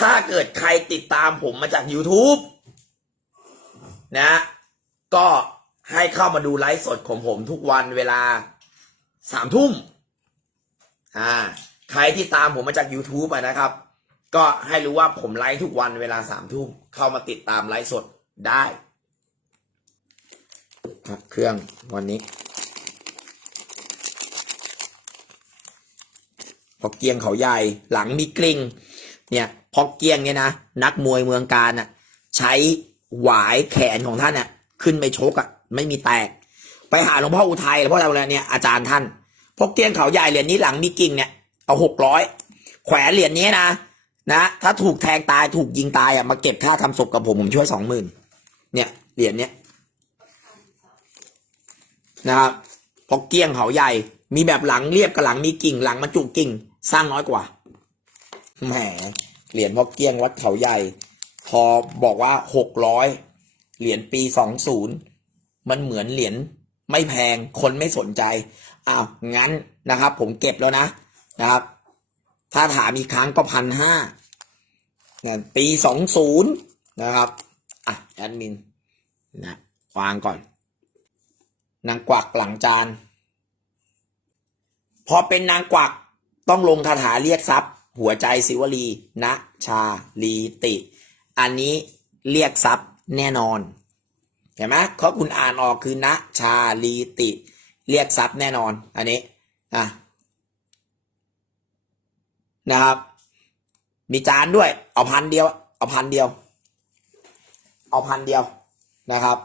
ถ้าเกิดใครติดตามผมมาจาก YouTube นะ ก็ให้เข้ามาดูไลฟ์สดของผมทุกวันเวลาสามทุ่ม อ่า ใครที่ตามผมมาจาก YouTube นะครับ ก็ให้รู้ว่าผมไลฟ์ทุกวันเวลาสามทุ่ม เข้ามาติดตามไลฟ์สดได้ครับเครื่องวันนี้ พอเกียงเขาใหญ่หลังมีกลิ่ง เนี่ยพอเกียงเนี่ยนะนักมวยเมืองการน่ะใช้หวายแขนของท่านน่ะขึ้นไปชกอะไม่มีแตก ไปหาหลวงพ่ออุทัยหลวงพ่ออะไรเนี่ยอาจารย์ท่านพอเกียงเขาใหญ่เหรียญนี้หลังมีกิ่งเนี่ยเอาหกร้อยแขวนเหรียญนี้นะนะถ้าถูกแทงตายถูกยิงตายอะมาเก็บค่าทำศพกับผมผมช่วยสองหมื่นเนี่ยเหรียญเนี้ยนะครับพอเกียงเขาใหญ่ มีแบบหลังเรียบกับหลังมีกิ่งหลังมันจุกิ่ง สร้างน้อยกว่า แหมเหรียญพ่อเกี้ยงวัดเขาใหญ่ พอบอกว่าหกร้อยเหรียญปีสองศูนย์มันเหมือนเหรียญไม่แพงคนไม่สนใจอ้าวงั้นนะครับ ผมเก็บแล้วนะนะครับ ถ้าถามอีกครั้งก็พันห้าเนี่ยปีสองศูนย์นะครับอะแอดมินนะวางก่อนนางกวักหลังจาน พอเป็นนางกวักต้องลงคาถาเรียกทรัพย์ หัวใจสิวลีนะชาลีติ อันนี้เรียกทรัพย์แน่นอนเห็นไหมเขาคุณอ่านออกคือนะชาลีติ เรียกทรัพย์แน่นอน อันนี้อะนะครับ มีจานด้วย เอาพันเดียว เอาพันเดียว เอาพันเดียวนะครับ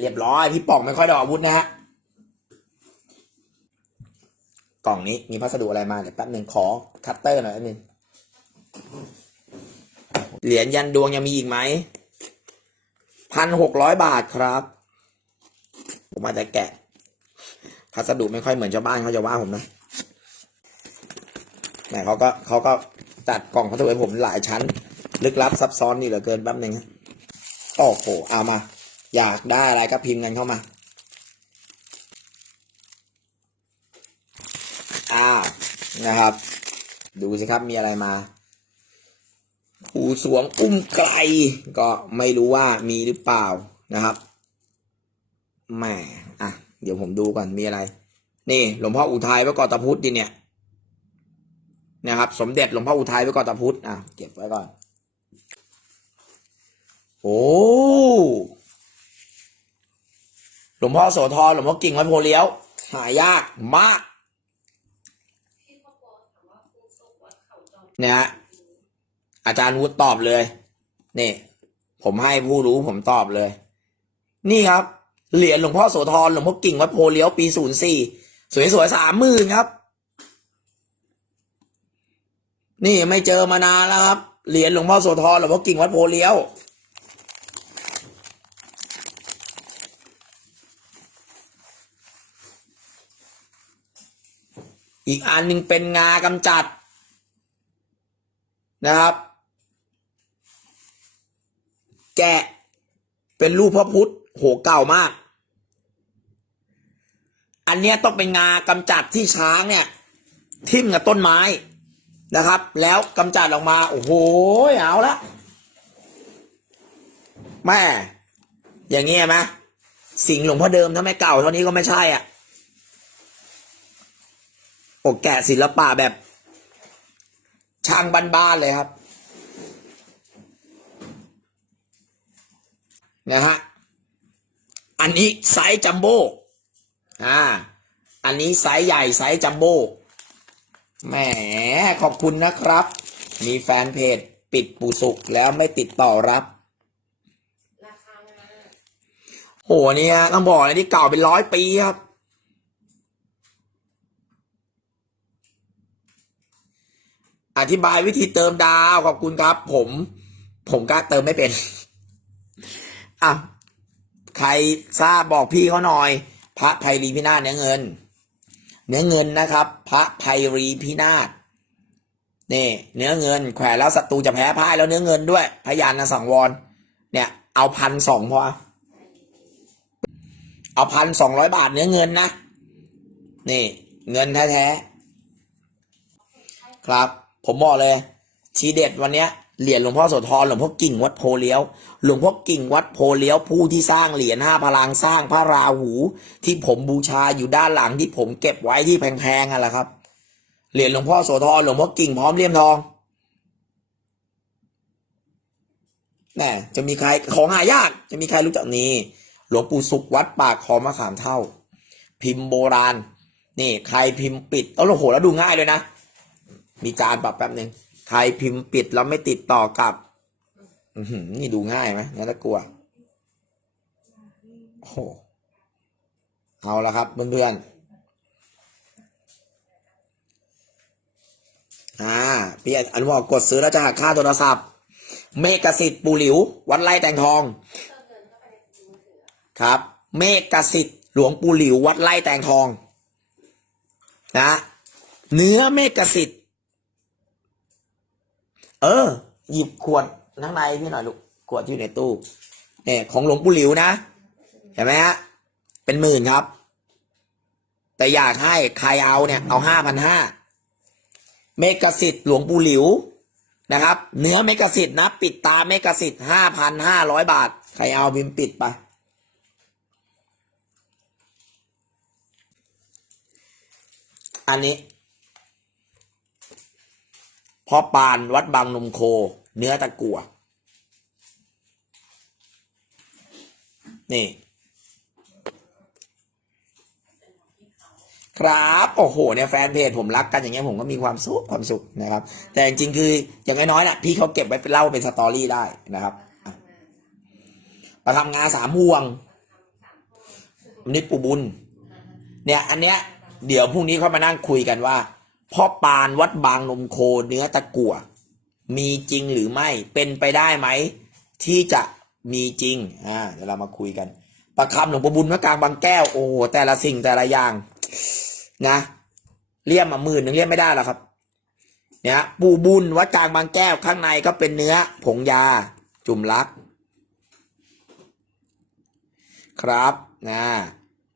เรียบร้อยพี่ป่องไม่ค่อยได้อกอาวุธนะฮะกล่องนี้มีพัสดุอะไรมาเดี๋ยวแป๊บหนึ่งขอคัตเตอร์หน่อยแป๊บหนึงเหรียญยันดวงยังมีอีกไหมพันหกร้อยบาทครับ ผมอาจจะแกะพัสดุไม่ค่อยเหมือนชาวบ้านเขาจะว่าผมนะแหมเขาก็เขาก็จัดกล่องพัสดุให้ผมหลายชั้น ลึกลับซับซ้อนนี่เหลือเกินแป๊บหนึ่งโอ้โหเอามา อยากได้อะไรก็พิมพ์กันเข้ามา อ้าวนะครับ ดูสิครับมีอะไรมาผู้สวงอุ้มไกล ก็ไม่รู้ว่ามีหรือเปล่านะครับแหมอะ เดี๋ยวผมดูก่อนมีอะไร นี่หลวงพ่ออุทัยไว้ก่อตะพุทธดิเนี่ยนะครับ สมเด็จหลวงพ่ออุทัยไว้ก่อตะพุทธอะเก็บไว้ก่อน โอ้ หลวงพ่อโสธรหลวงพ่อกิ่งวัดโพเลี้ยว หายากมากเนี่ยอาจารย์วุฒิตอบเลยนี่ผมให้ผู้รู้ผมตอบเลย นี่ครับ เหรียญหลวงพ่อโสธรหลวงพ่อกิ่งวัดโพเลี้ยวปีศูนย์สี่สวยๆสามหมื่นครับ นี่ไม่เจอมานานแล้วครับเหรียญหลวงพ่อโสธรหลวงพ่อกิ่งวัดโพเลี้ยว อีกอันหนึ่งเป็นงากำจัดนะครับ แกะเป็นรูปพระพุทธโหเก่ามาก อันเนี้ยต้องเป็นงากำจัดที่ช้างเนี่ย ทิ่มกับต้นไม้นะครับ แล้วกำจัดออกมา โอ้โหเอาละแม่อย่างเงี้ยไหมสิ่งหลวงพ่อเดิมถ้าไม่เก่าเท่านี้ก็ไม่ใช่อะ โอ้แกะศิลปะแบบ ช่างบ้านๆเลยครับนะฮะ อันนี้ไซส์จัมโบ้ อ่า อันนี้ไซส์ใหญ่ไซส์จัมโบ้ แหม ขอบคุณนะครับ มีแฟนเพจปิดปูสุกแล้วไม่ติดต่อรับ ราคามาโหเนี่ยต้องบอกเลยที่เก่าเป็นร้อยปีครับ อธิบายวิธีเติมดาวขอบคุณครับ ผม ผมก็เติมไม่เป็นอะใครทราบบอกพี่เขาหน่อย พระไพรีพินาศเนื้อเงิน เนื้อเงินนะครับ พระไพรีพินาศนี่ เนื้อเงิน แขวนแล้วศัตรูจะแพ้พ่ายแล้วเนื้อเงินด้วย พยานนะสังวร เนี่ย เอาพันสองพอเอาพันสองร้อยบาทเนื้อเงินนะ นี่ เงินแท้ๆ ครับ ผมบอกเลย ทีเด็ดวันเนี้ยเหรียญหลวงพ่อโสธรหลวงพ่อกิ่งวัดโพเลี้ยว หลวงพ่อกิ่งวัดโพเลี้ยวผู้ที่สร้างเหรียญห้าพลังสร้างพระราหู ที่ผมบูชาอยู่ด้านหลังที่ผมเก็บไว้ที่แพงๆอะแหละครับ เหรียญหลวงพ่อโสธรหลวงพ่อกิ่งพร้อมเลี่ยมทองแน่จะมีใครของหายาก จะมีใครรู้จักนี้ หลวงปู่สุขวัดปากคอมะขามเท่า พิมพ์โบราณ นี่ใครพิมพ์ปิดโอ้โหแล้วดูง่ายเลยนะ มีการปรับแป๊บหนึ่งใครพิมพ์ปิดแล้วไม่ติดต่อกลับอืนี่ดูง่ายไหมน่ากลัวโอ้โหเอาละครับเพื่อนๆอ่าพี่อนุบอกกดซื้อแล้วจะหักค่าโทรศัพท์ เมกสิทธิ์ปูหลิว วัดไร่แตงทอง ครับ เมกสิทธิ์หลวงปูหลิว วัดไร่แตงทอง นะ เนื้อเมกสิทธิ์ เออ หยิบขวดข้างในพี่หน่อยลูกขวดที่อยู่ในตู้เนี่ยของหลวงปู่หลิวนะเห็นไหมฮะเป็นหมื่นครับ แต่อยากให้ใครเอาเนี่ยเอาห้าพันห้าเมกสิทธิ์หลวงปู่หลิวนะครับ เนื้อเมกสิทธิ์นะ ปิดตาเมกสิทธิ์ห้าพันห้าร้อยบาท ใครเอาพิมปิดไปอันนี้ พ่อปานวัดบางนมโค เนื้อตะกัวนี่ ครับโอ้โหเนี่ยแฟนเพจผมรักกันอย่างเงี้ยผมก็มีความสุขความสุขนะครับ แต่จริงๆคืออย่างน้อยๆน่ะพี่เขาเก็บไว้เป็นเล่าเป็นสตอรี่ได้นะครับมาทำงานสามห่วงนี่ปูบุญ เนี่ย อันเนี้ย เดี๋ยวพรุ่งนี้เขามานั่งคุยกันว่า พ่อปานวัดบางนมโคเนื้อตะกั่วมีจริงหรือไม่เป็นไปได้ไหม ที่จะมีจริงอ่าเดี๋ยวเรามาคุยกัน ประคำหลวงปู่บุญวัดกลางบางแก้วโอ้แต่ละสิ่งแต่ละอย่างนะเลี่ยมมาหมื่นหนึ่งเลี่ยมไม่ได้หรอกครับ เนี่ยปู่บุญวัดกลางบางแก้วข้างในก็เป็นเนื้อ ผงยา จุ่มลัก ครับนะ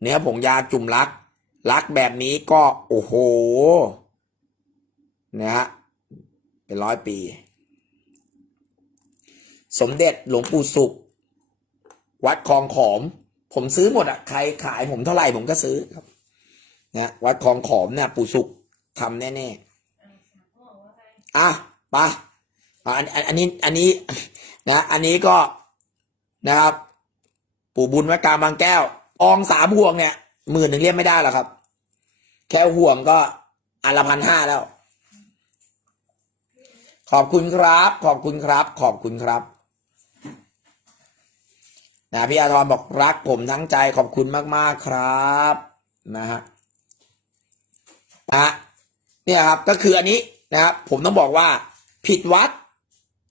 เนื้อผงยาจุ่มลัก ลักแบบนี้ก็โอ้โห นะฮะเป็นร้อยปี สมเด็จหลวงปู่สุข วัดคลองขอม ผมซื้อหมดอะใครขายผมเท่าไหร่ผมก็ซื้อครับนะวัดคลองขอมเนี่ยปู่สุขทำแน่ๆอะไปะอันอันอันนี้อันนี้นะอันนี้ก็นะครับ ปู่บุญวัดกลางบางแก้วอองสามห่วงเนี่ยหมื่นหนึ่งเรียกไม่ได้หรอกครับ แค่ห่วงก็อันละพันห้าแล้ว ขอบคุณครับ ขอบคุณครับ ขอบคุณครับนะพี่อาทรบอกรักผมทั้งใจขอบคุณมาก ๆ ครับนะฮะนะเนี่ยครับก็คืออันนี้นะครับ ผมต้องบอกว่าผิดวัด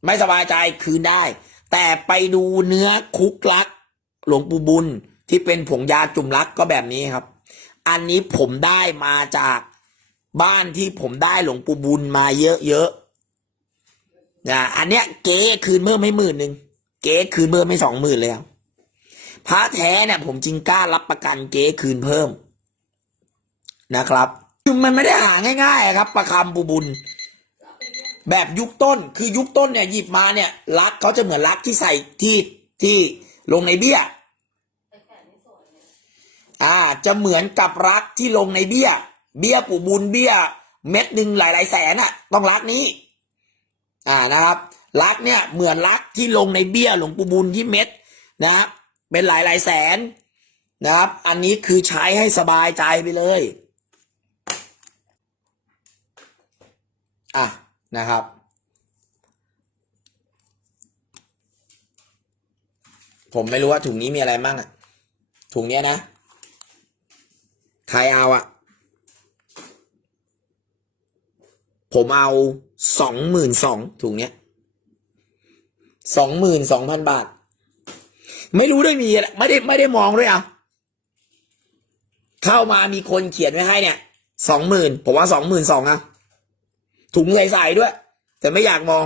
ไม่สบายใจคืนได้ แต่ไปดูเนื้อคุกลัก หลวงปู่บุญที่เป็นผงยาจุ่มลักก็แบบนี้ครับ อันนี้ผมได้มาจากบ้านที่ผมได้หลวงปู่บุญมาเยอะๆ นะอันเนี้ยเก๋คืนเมื่อไม่หมื่นหนึ่งเก๋คืนเมื่อไม่สองหมื่นเลยครับพระแท้เนี่ยผมจริงกล้ารับประกันเก๋คืนเพิ่มนะครับคือมันไม่ได้หาง่ายๆครับ ประคำปูบุญ แบบยุคต้นคือยุคต้นเนี่ยหยิบมาเนี่ยลักเขาจะเหมือนลักที่ใส่ที่ที่ลงในเบี้ยอ่าจะเหมือนกับรักที่ลงในเบี้ย เบี้ยปู่บุญเบี้ย เม็ดหนึ่งหลายๆแสนอะต้องรักนี้ อ่านะครับรักเนี่ยเหมือนรักที่ลงในเบี้ยหลวงปู่บุญที่เม็ดนะครับเป็นหลายๆแสนนะครับ อันนี้คือใช้ให้สบายใจไปเลยอะนะครับผมไม่รู้ว่าถุงนี้มีอะไรมั่งอะถุงเนี้ยนะ ใครเอาอะ ผมเอาสองหมื่นสองถุงเนี้ยสองหมื่นสองพันบาท ไม่รู้ได้มีอะไม่ได้ไม่ได้มองด้วยอะเข้ามามีคนเขียนไว้ให้เนี่ยสองหมื่นผมว่าสองหมื่นสองอะถุงใส่ๆด้วย แต่ไม่อยากมอง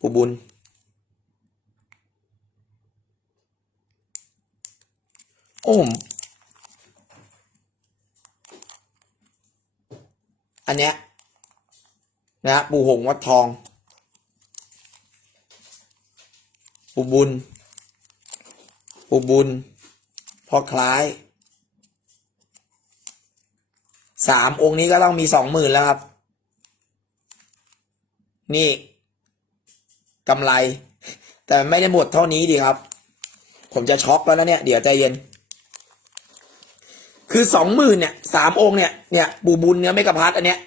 ปูบุญ อ้ผมอันเนี้ยนะฮะปู่หงวัดทอง ปู่บุญ ปู่บุญ พอคล้าย สามองค์นี้ก็ต้องมีสองหมื่นแล้วครับ นี่กำไร แต่ไม่ได้หมดเท่านี้ดีครับ ผมจะช็อกแล้วนะเนี่ย เดี๋ยวใจเย็น คือสองหมื่นเนี่ยสามองค์เนี่ยเนี่ยปูบุญเนื้อไม่กระพัดอันเนี้ย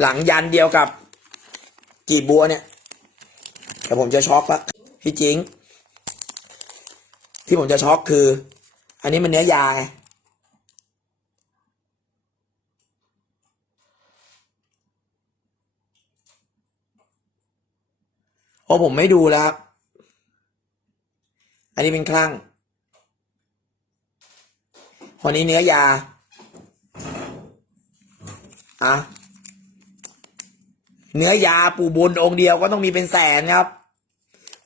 หลังยันเดียวกับกีบบัวเนี่ยแต่ผมจะช็อกละพี่จิง ที่ผมจะช็อกคือ อันนี้มันเนื้อยาไงโอ้ผมไม่ดูแล้ว อันนี้เป็นคลั่ง คนนี้เนื้อยาอะเนื้อยาปูบุญองค์เดียวก็ต้องมีเป็นแสนครับ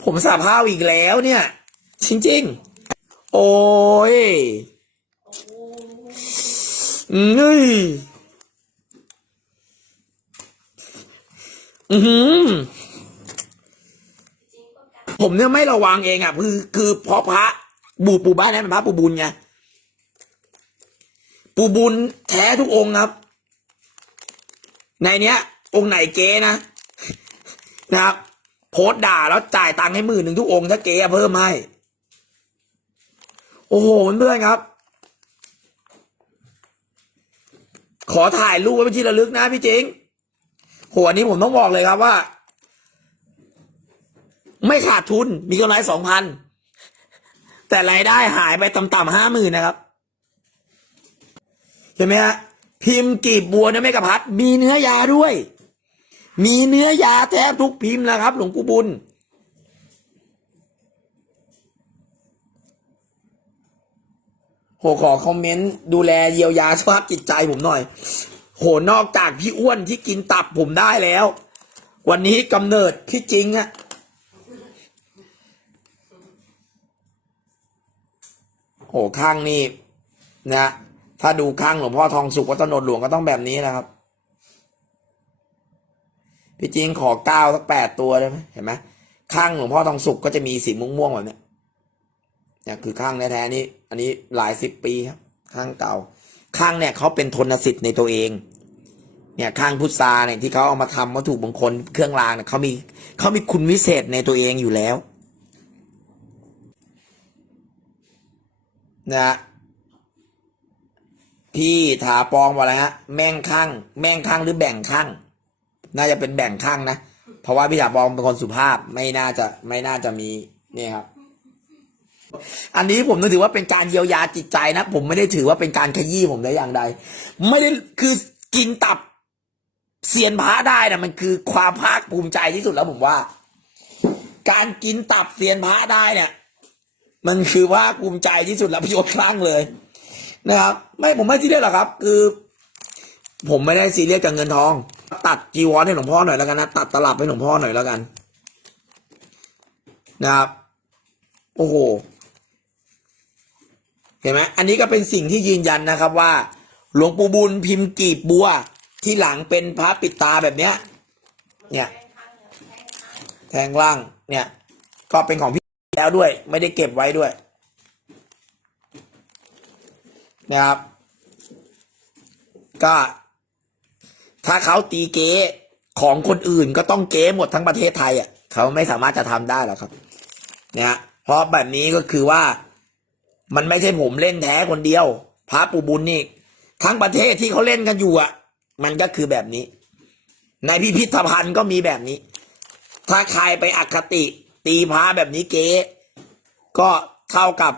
ผมสาภาพอีกแล้วเนี่ย จริงๆ โอ้ยนี่อือหือจริงก็กันผมเนี่ยไม่ระวังเองอะ คือ คือเพราะพระบูปูบ้านนั้นเป็นพระปูบุญไง ปูบุญแท้ทุกองค์ครับ ในเนี้ย องค์ไหนเก๊นะนะครับ โพสด่าแล้วจ่ายตังค์ให้หมื่นหนึ่งทุกองค์ถ้าเก๊เพิ่มให้ โอ้โหเพื่อนๆครับ ขอถ่ายรูปไว้เป็นที่ระลึกนะพี่จิงโหอันนี้ผมต้องบอกเลยครับว่า ไม่ขาดทุนมีกำไรสองพันแต่รายได้หายไปต่ำๆห้าหมื่นนะครับ เห็นไหมฮะพิมพ์กีบบัวเนี่ยไม่กระพัด มีเนื้อยาด้วย มีเนื้อยาแทบทุกพิมพ์นะครับ หลวงปู่บุญ โหขอคอมเมนต์ดูแลเยียวยาสภาพจิตใจผมหน่อย โหนอกจากพี่อ้วนที่กินตับผมได้แล้ว วันนี้กำเนิดพี่จริงอะโอ้ข้างนี่นะ ถ้าดูข้างหลวงพ่อทองสุขวัดตนดหลวงก็ต้องแบบนี้นะครับ พี่จริงขอเก้าสักแปดตัวได้ไหมเห็นไหมข้างหลวงพ่อทองสุขก็จะมีสีม่วงๆแบบนี้เนี่ยคือข้างแท้ๆนี่อันนี้หลายสิบปีครับข้างเก่า ข้างเนี่ยเขาเป็นทนสิทธิ์ในตัวเอง เนี่ยข้างพุทราเนี่ยที่เขาเอามาทำวัตถุมงคลเครื่องรางเนี่ยเขามีเขามีคุณวิเศษในตัวเองอยู่แล้ว นะ พี่ถาปองว่าอะไรฮะ แม่งข้างแม่งข้างหรือแบ่งข้าง น่าจะเป็นแบ่งข้างนะ เพราะว่าพี่ถาปองเป็นคนสุภาพไม่น่าจะไม่น่าจะมีเนี่ยครับ อันนี้ผมถือว่าเป็นการเยียวยาจิตใจนะ ผมไม่ได้ถือว่าเป็นการขยี้ผมได้อย่างใด ไม่ได้คือกินตับเซียนพระได้นะมันคือความภาคภูมิใจที่สุดแล้วผมว่า การกินตับเซียนพระได้เนี่ย มันคือว่าภูมิใจที่สุดแล้วประโยชน์ครั้งเลย นะครับ ไม่ผมไม่ซีเรียสหรอกครับ คือ ผมไม่ได้ซีเรียสกับเงินทอง ตัดจีวรให้หลวงพ่อหน่อยแล้วกันนะตัดตลับให้หลวงพ่อหน่อยแล้วกัน นะครับ โอ้โหเห็นไหมอันนี้ก็เป็นสิ่งที่ยืนยันนะครับว่า หลวงปู่บุญพิมพ์กีบบัว ที่หลังเป็นพระปิดตาแบบเนี้ย เนี่ยแทงล่างเนี่ย ก็เป็นของพี่แล้วด้วย ไม่ได้เก็บไว้ด้วย นะครับ ก็ ถ้าเขาตีเก๊ของคนอื่นก็ต้องเก๊หมดทั้งประเทศไทยอะเขาไม่สามารถจะทำได้หรอกครับเนี่ยเพราะแบบนี้ก็คือว่า มันไม่ใช่ผมเล่นแท้คนเดียว พระปู่บุญนี่ทั้งประเทศที่เขาเล่นกันอยู่อะ มันก็คือแบบนี้ ในพิพิธภัณฑ์ก็มีแบบนี้ ถ้าใครไปอคติตีพระแบบนี้เก๊ก็เท่ากับ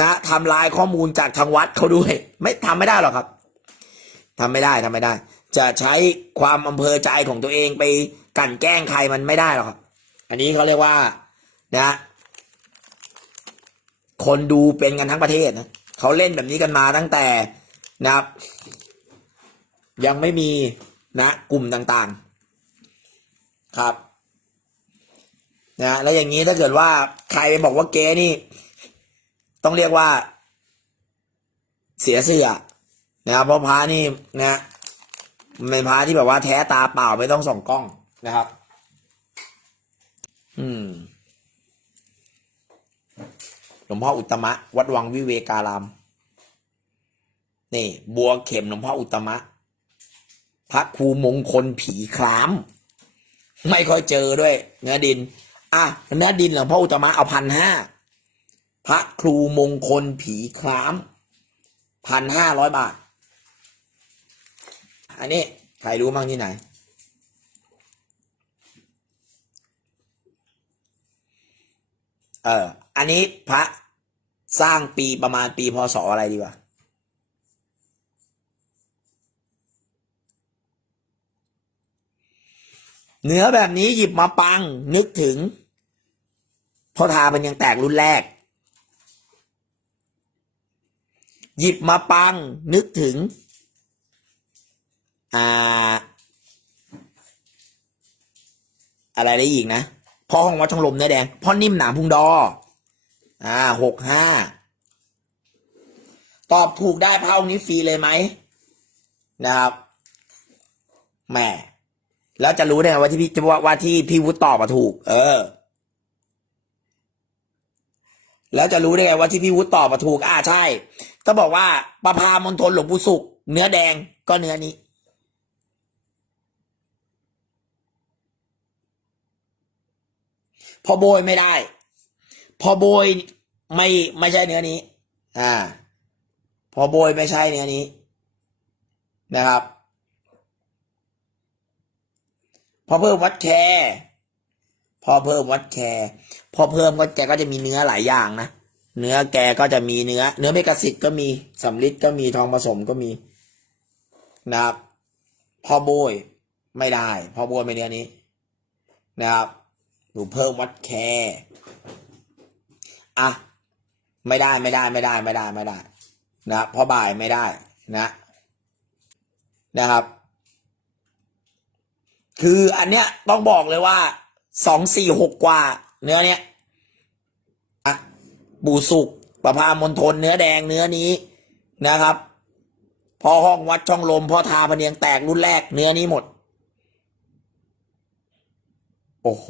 นะทำลายข้อมูลจากทางวัดเขาด้วย ไม่ทำไม่ได้หรอกครับทำไม่ได้ทำไม่ได้ จะใช้ความอำเภอใจของตัวเองไปกันแกล้งใครมันไม่ได้หรอกครับ อันนี้เขาเรียกว่า นะคนดูเป็นกันทั้งประเทศนะเขาเล่นแบบนี้กันมาตั้งแต่นะครับ ยังไม่มีนะ กลุ่มต่างๆ ครับนะแล้วอย่างนี้ถ้าเกิดว่าใครไปบอกว่าเก๊นี่ ต้องเรียกว่า เสียเสือนะครับเพราะพระนี่นะเป็นพระที่แบบว่าแท้ตาเปล่าไม่ต้องส่องกล้องนะครับ อืมหลวงพ่ออุตมะ วัดวังวิเวการาม นี่ บัวเข็มหลวงพ่ออุตมะ พระครูมงคลผีคลาม ไม่ค่อยเจอด้วย เนื้อดิน อะเนื้อดินหลวงพ่ออุตมะเอาพันห้า พระครูมงคลผีคล้ามพันห้าร้อยบาท อันนี้ ใครรู้มั่งที่ไหน เออ อันนี้พระสร้างปีประมาณปีพศอะไรดีวะเนื้อแบบนี้หยิบมาปังนึกถึงพ่อทาเป็นยังแตกรุ่นแรก หยิบมาปังนึกถึง อ่า อะไรได้อีกนะพ่อห้องวัดช่องลมเนื้อแดงพ่อนิ่มหนามพุงดอ อ่าหกห้าตอบถูกได้เท่านี้ฟรีเลยไหมนะครับแหมแล้วจะรู้ได้ไงว่าที่พี่ว่าว่าที่พี่วุฒิตอบมาถูก เออ แล้วจะรู้ได้ไงว่าที่พี่วุฒิตอบมาถูก อ่าใช่ ต้องบอกว่าประพามณฑลหลวงปู่สุข เนื้อแดงก็เนื้อนี้ พอโบยไม่ได้ พอโบยไม่ไม่ใช่เนื้อนี้ อ่า พอโบยไม่ใช่เนื้อนี้ นะครับ พอเพิ่มวัดแคร์พอเพิ่มวัดแคร์พอเพิ่มก็แกก็จะมีเนื้อหลายอย่างนะ เนื้อแกก็จะมีเนื้อ เนื้อเมกะสิทธิ์ก็มีสำลิดก็มีทองผสมก็มีนะครับพอโบยไม่ได้ พอโบยไม่เนื้อนี้ นะครับหนูเพิ่มวัดแคร์อะไม่ได้ไม่ได้ไม่ได้ไม่ได้ไม่ได้ นะพราะบ่ายไม่ได้นะนะครับ คืออันเนี้ยต้องบอกเลยว่าสองสี่หกกว่า เนื้อเนี้ย บูสุกประพามณฑลเนื้อแดงเนื้อนี้นะครับพอห้องวัดช่องลมพอทาพะเนียงแตกรุ่นแรกเนื้อนี้หมด โอ้โห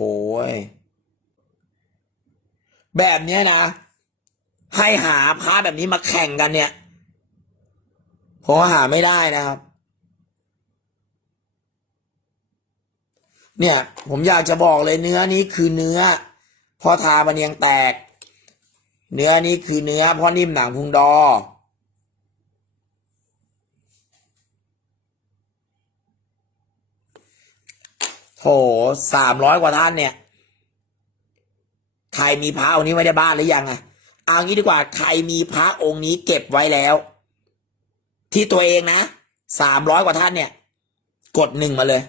แบบเนี้ยนะ ให้หาพระแบบนี้มาแข่งกันเนี่ยผมหาไม่ได้นะครับ เนี่ย ผมอยากจะบอกเลยเนื้อนี้คือเนื้อพ่อทาบันเนียงแตก เนื้อนี้คือเนื้อพ่อนิ่มหนังพุงดอ โถสามร้อยกว่าท่านเนี่ย ใครมีพระองค์นี้ไว้ในบ้านหรือยังอะเอางี้ดีกว่า ใครมีพระองค์นี้เก็บไว้แล้ว ที่ตัวเองนะสามร้อยกว่าท่านเนี่ย กดหนึ่งมาเลย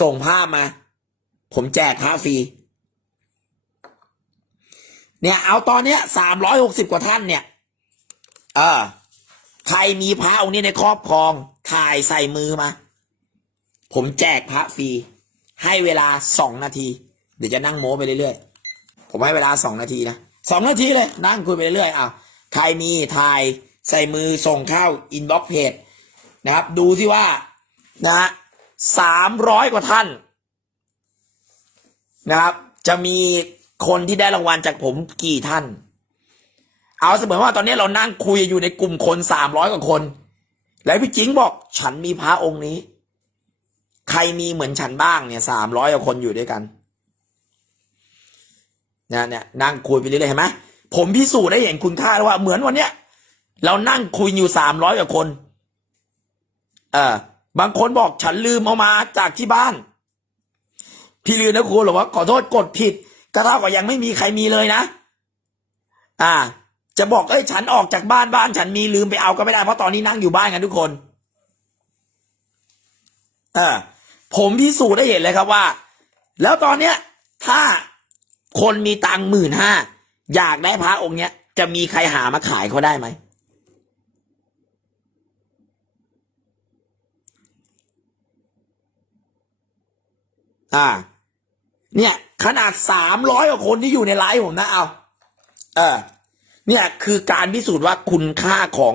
ส่งภาพมา ผมแจกพระฟรี เนี่ย เอาตอนเนี้ยสามร้อยหกสิบกว่าท่านเนี่ย เออ ใครมีพระองค์นี้ในครอบครอง ถ่ายใส่มือมา ผมแจกพระฟรี ให้เวลาสองนาที เดี๋ยวจะนั่งโม้ไปเรื่อยๆ ผมให้เวลาสองนาทีนะสองนาทีเลย นั่งคุยไปเรื่อยๆอะใครมีถ่ายใส่มือส่งเข้าอินบ็อกเพจนะครับ ดูที่ว่านะฮะสามร้อยกว่าท่าน นะครับ จะมี คนที่ได้รางวัลจากผมกี่ท่าน เอาเสมอว่าตอนนี้เรานั่งคุยอยู่ในกลุ่มคนสามร้อยกว่าคน แล้วพี่จิงบอกฉันมีพระองค์นี้ ใครมีเหมือนฉันบ้างเนี่ยสามร้อยกว่าคนอยู่ด้วยกันเนี่ยเนี่ยนั่งคุยไปเรื่อยๆเห็นไหมผมพิสูจน์ได้เห็นคุณค่าแล้วว่าเหมือนวันเนี้ยเรานั่งคุยอยู่สามร้อยกว่าคน เออบางคนบอกฉันลืมเอามาจากที่บ้าน พี่ลืมนะครูหรือว่าขอโทษกดผิด ก็เท่ากับยังไม่มีใครมีเลยนะ อ่า จะบอกเอ้ยฉันออกจากบ้านบ้าน ฉันมีลืมไปเอาก็ไม่ได้เพราะตอนนี้นั่งอยู่บ้านกันทุกคนเออผมพิสูจน์ได้เห็นเลยครับว่า แล้วตอนเนี้ย ถ้าคนมีตังหมื่นห้าอยากได้พระองค์เนี้ย จะมีใครหามาขายเขาได้ไหมอ่า เนี่ย ขนาดสามร้อยกว่าคนที่อยู่ในไลฟ์ผมนะเอาเออเนี่ยคือการพิสูจน์ว่าคุณค่าของ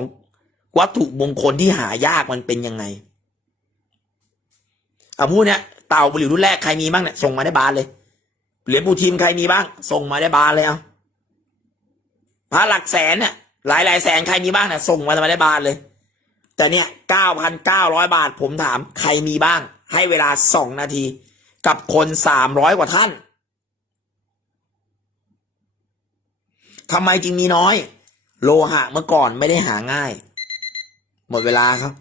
วัตถุมงคลที่หายากมันเป็นยังไงเอาพูดเนี่ยเต่าบุหรี่รุ่นแรกใครมีบ้างเนี่ยส่งมาได้บานเลยเหรียญปูทีมใครมีบ้าง ส่งมาได้บานเลยเอาพระหลักแสนเนี่ยหลายหลายแสนใครมีบ้างเนี่ยส่งมาได้บานเลย แต่เนี่ยเก้าพันเก้าร้อยบาทผมถาม ใครมีบ้าง ให้เวลาสองนาที กับคนสามร้อยกว่าท่าน ทำไมจึงมีน้อย โลหะเมื่อก่อนไม่ได้หาง่าย หมดเวลาครับ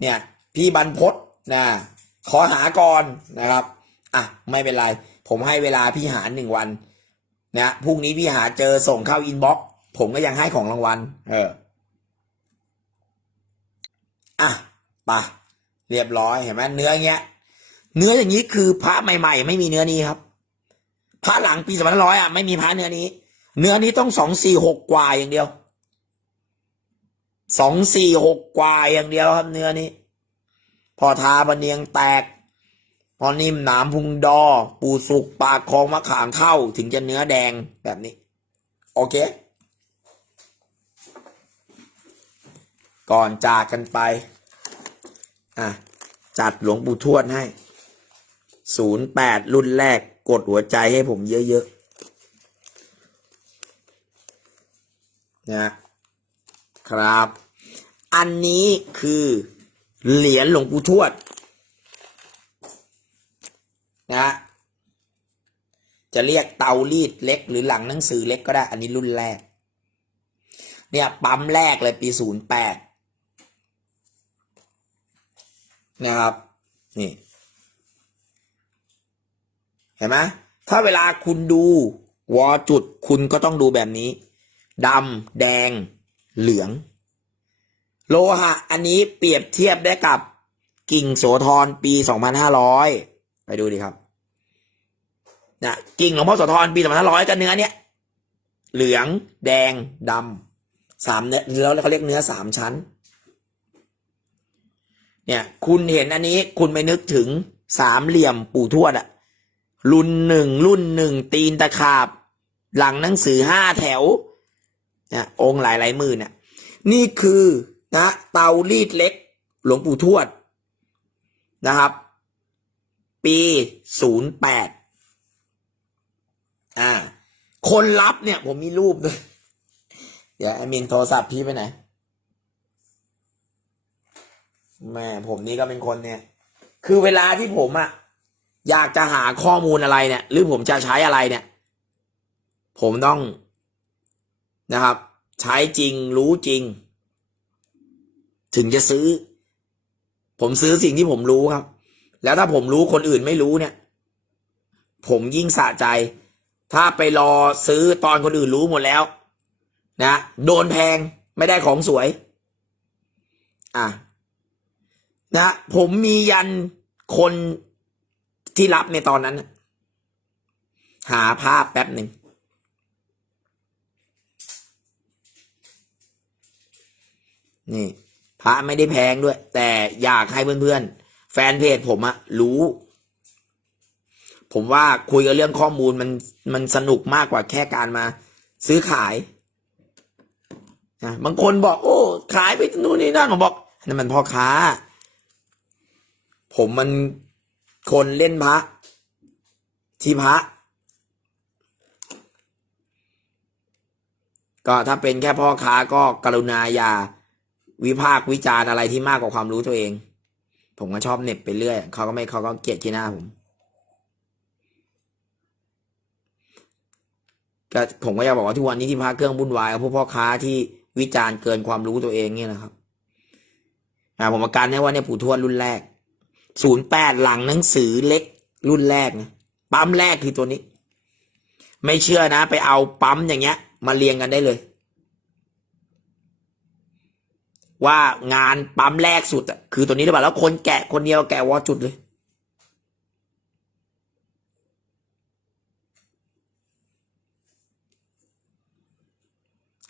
เนี่ย พี่บรรพศนะขอหาก่อนนะครับ อะ ไม่เป็นไร ผมให้เวลาพี่หาหนึ่งวันนะพรุ่งนี้พี่หาเจอส่งเข้าอินบ็อกซ์ผมก็ยังให้ของรางวัล เออ อะปะเรียบร้อยเห็นไหมเนื้อเงี้ย เนื้ออย่างนี้คือพระใหม่ ๆ ไม่มีเนื้อนี้ครับ พระหลังปีสองพันร้อยอะไม่มีพระเนื้อนี้ เนื้อนี้ต้องสองสี่หกกว่าอย่างเดียวสองสี่หกกว่าอย่างเดียวครับ เนื้อนี้ พอทาบะเนียงแตก พอนิ่มหนามพุงดอ ปูสุกปากคองมะขามเข้าถึงจะเนื้อแดงแบบนี้ โอเค ก่อนจากกันไป อะ จัดหลวงปู่ทวดให้ ศูนย์แปดรุ่นแรกกดหัวใจให้ผมเยอะๆนะครับ อันนี้คือเหรียญหลวงปู่ทวดนะจะเรียกเตารีดเล็กหรือหลังหนังสือเล็กก็ได้ อันนี้รุ่นแรก เนี่ยปั๊มแรกเลยปีศูนย์แปดนะครับ นี่ เห็นไหมถ้าเวลาคุณดูวอจุดคุณก็ต้องดูแบบนี้ดำแดง เหลือง โลหะ อันนี้เปรียบเทียบได้กับกิ่งโสธรปีสองพันห้าร้อยไปดูดิครับนะกิ่งหลวงพ่อโสธรปีสองพันห้าร้อยก็เนื้อเนี้ยเหลือง แดงดำสามเนื้อแล้วเขาเรียกเนื้อสามชั้น เนี่ย คุณเห็นอันนี้คุณไปนึกถึงสามเหลี่ยมปู่ทวดอะ รุ่นหนึ่งรุ่นหนึ่งตีนตะขาบ หลังหนังสือห้าแถวเนี่ยองค์หลายหลายหมื่นเนี่ยนี่คือนะเตารีดเล็ก หลวงปู่ทวดนะครับ ปีศูนย์แปดอ่า คนรับเนี่ย ผมมีรูปด้วย เดี๋ยวแอมินโทรศัพท์พี่ไปไหนแม่ผมนี่ก็เป็นคนเนี่ย คือเวลาที่ผมอะ อยากจะหาข้อมูลอะไรเนี่ย หรือผมจะใช้อะไรเนี่ย ผมต้องนะครับ ใช้จริงรู้จริง ถึงจะซื้อ ผมซื้อสิ่งที่ผมรู้ครับ แล้วถ้าผมรู้คนอื่นไม่รู้เนี่ย ผมยิ่งสะใจ ถ้าไปรอซื้อตอนคนอื่นรู้หมดแล้ว นะโดนแพงไม่ได้ของสวย อะนะผมมียันคน ที่รับในตอนนั้น หาภาพแป๊บหนึ่งนี่พระไม่ได้แพงด้วย แต่อยากให้เพื่อนๆ แฟนเพจผมอะรู้ ผมว่าคุยกันเรื่องข้อมูลมันมันสนุกมากกว่าแค่การมา ซื้อขายนะบางคนบอก โอ้ ขายไปนู่นนี่นั่นผมบอกนั่นมันพ่อค้า ผมมัน คนเล่นพระที่พระ ก็ถ้าเป็นแค่พ่อค้าก็กรุณาอย่าวิพากวิจารณ์อะไรที่มากกว่าความรู้ตัวเอง ผมก็ชอบเน็บไปเรื่อยเขาก็ไม่เขาก็เกลียดที่หน้าผมก็ผมก็อยากบอกว่าทุกวันนี้ที่พระเครื่องวุ่นวายกับพวกพ่อค้าที่วิจารณ์เกินความรู้ตัวเองเนี่ยนะครับ อ่าผมประกันให้ว่าเนี่ยปู่ทวดรุ่นแรก ศูนย์แปดหลังหนังสือเล็กรุ่นแรกนะปั๊มแรกคือตัวนี้ ไม่เชื่อนะ ไปเอาปั๊มอย่างเงี้ย มาเรียงกันได้เลย ว่างานปั๊มแรกสุดอะคือตัวนี้หรือเปล่าแล้วคนแกะคนเดียวแกะวอจุดเลย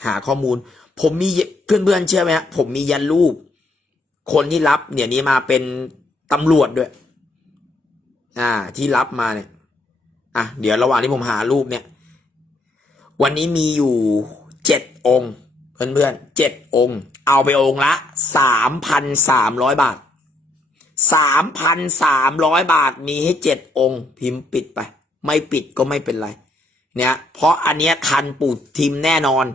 หาข้อมูล ผมมีเพื่อนๆเชื่อไหมฮะผมมียันรูป คนที่รับเดี๋ยนี้มาเป็น ตำรวจด้วย อ่า ที่รับมาเนี่ย อะ เดี๋ยวระหว่างที่ผมหารูปเนี่ย วันนี้มีอยู่เจ็ดองค์เพื่อนๆเจ็ดองค์ เอาไปองค์ละสามพันสามร้อยบาทสามพันสามร้อยบาทมีให้เจ็ดองค์ พิมพ์ปิดไป ไม่ปิดก็ไม่เป็นไร เนี่ย เพราะอันเนี้ยทันปู่ทิมแน่นอน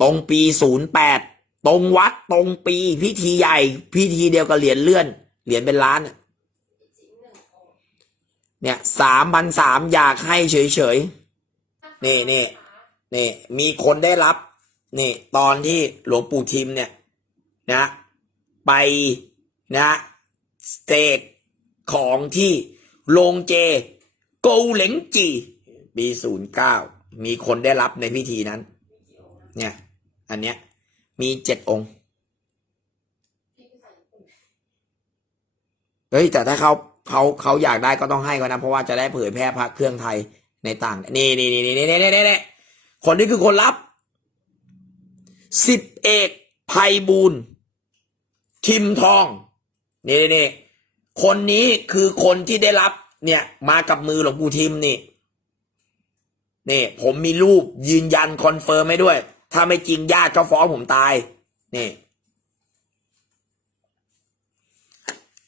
ตรงปีศูนย์แปดตรงวัดตรงปีพิธีใหญ่ พิธีเดียวกับเหรียญเลื่อน เหรียญเป็นล้านเนี่ยสามพันสามอยากให้เฉยๆนี่นี่นี่มีคนได้รับ นี่ ตอนที่หลวงปู่ทิมเนี่ย นะ ไปนะเสกของที่โรงเจโกเหลงจีปีศูนย์เก้ามีคนได้รับในพิธีนั้น เนี่ย อันเนี้ย มีเจ็ดองค์ เฮ้ยแต่ถ้าเขาเขาเขาอยากได้ก็ต้องให้ก็นะเพราะว่าจะได้เผยแพร่พระเครื่องไทยในต่างนี่นี่นี่นี่นี่นี่นี่นี่คนนี้คือคนรับสิบเอกภัยบูลทิมทองนี่นี่คนนี้คือคนที่ได้รับ เนี่ย มากับมือหลวงปู่ทิมนี่นี่ผมมีรูปยืนยันคอนเฟิร์มให้ด้วย ถ้าไม่จริงญาติก็ฟ้องผมตายนี่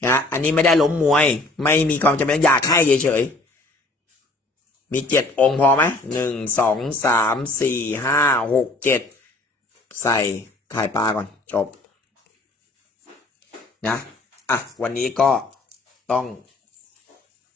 นะอันนี้ไม่ได้ล้มมวย ไม่มีความจำเป็นอยากให้เฉยๆมีเจ็ดองค์พอไหมหนึ่งสองสามสี่ห้าหกเจ็ดใส่ไข่ปลาก่อนจบนะอะวันนี้ก็ต้อง